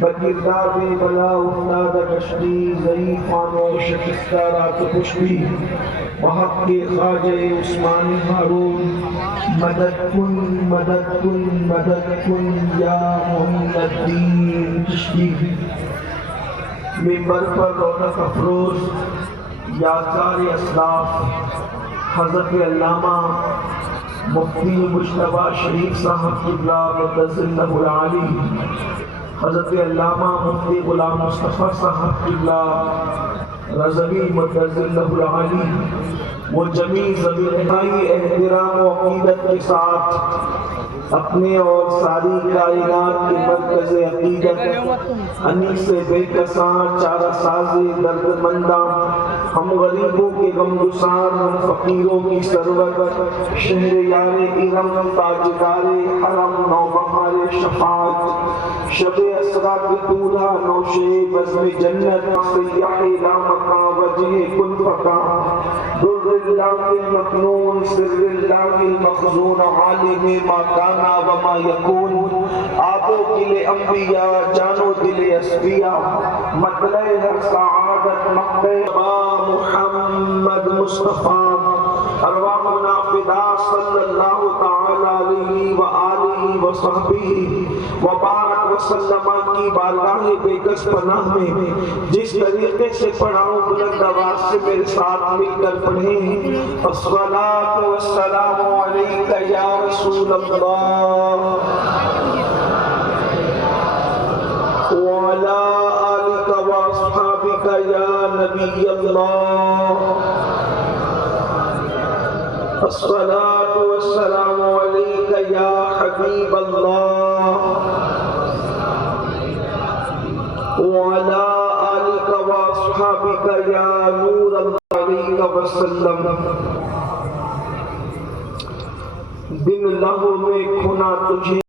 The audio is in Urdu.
بگیردار بلا افتاد کشتی ضعیفان و شکستہ رات پشتی وحق کے خواجہ عثمانی ہارون مدد کن مدد کن مدد کن یا محمد الدین چشتی ممبر پر رونق افروز یادگار اسلاف حضرت علامہ مفتی مجتبیٰ شریف صاحب قبلہ مدثر اللہ العالی حضرت علامہ مفتی غلام مصطفیٰ صاحب قبلہ رضوی مدثر اللہ العالی وہ جمیع ذوی انتہائی احترام و عقیدت کے ساتھ اپنے اور ساری کائنات کے مرکز عقیدت انیس بے کساں چارہ ساز درد منداں ہم غریبوں کے غمگسار ہم فقیروں کی سرور شہر یار ارم تاجدار حرم نوبہار شفاعت شب اسرا کی دولہا نوشے بزم جنت سیاح لامکا وجہ کن فکا در اللہ المکنون سر اللہ المخزون عالم ما کانا وما یکون آبو دل انبیاء جانو دل اسبیاء مطلع ہر سعادت مقبہ محمد مصطفیٰ ارواحنا فدا صلی اللہ تعالی علیہ وآلہ وصحبہ وبارک وسلم کی بارگاہ بے کس پناہ میں جس طریقے سے پڑھاؤں بلند آواز سے میرے ساتھ مل کر پڑھیں الصلاۃ والسلام علیک یا رسول اللہ وعلی آلک واصحابک یا نبی اللہ الصلاۃ والسلام علیک یا حبیب اللہ وعلی آلک واصحابک یا نور اللہ علیہ وسلم دن لہو میں کھنا تجھے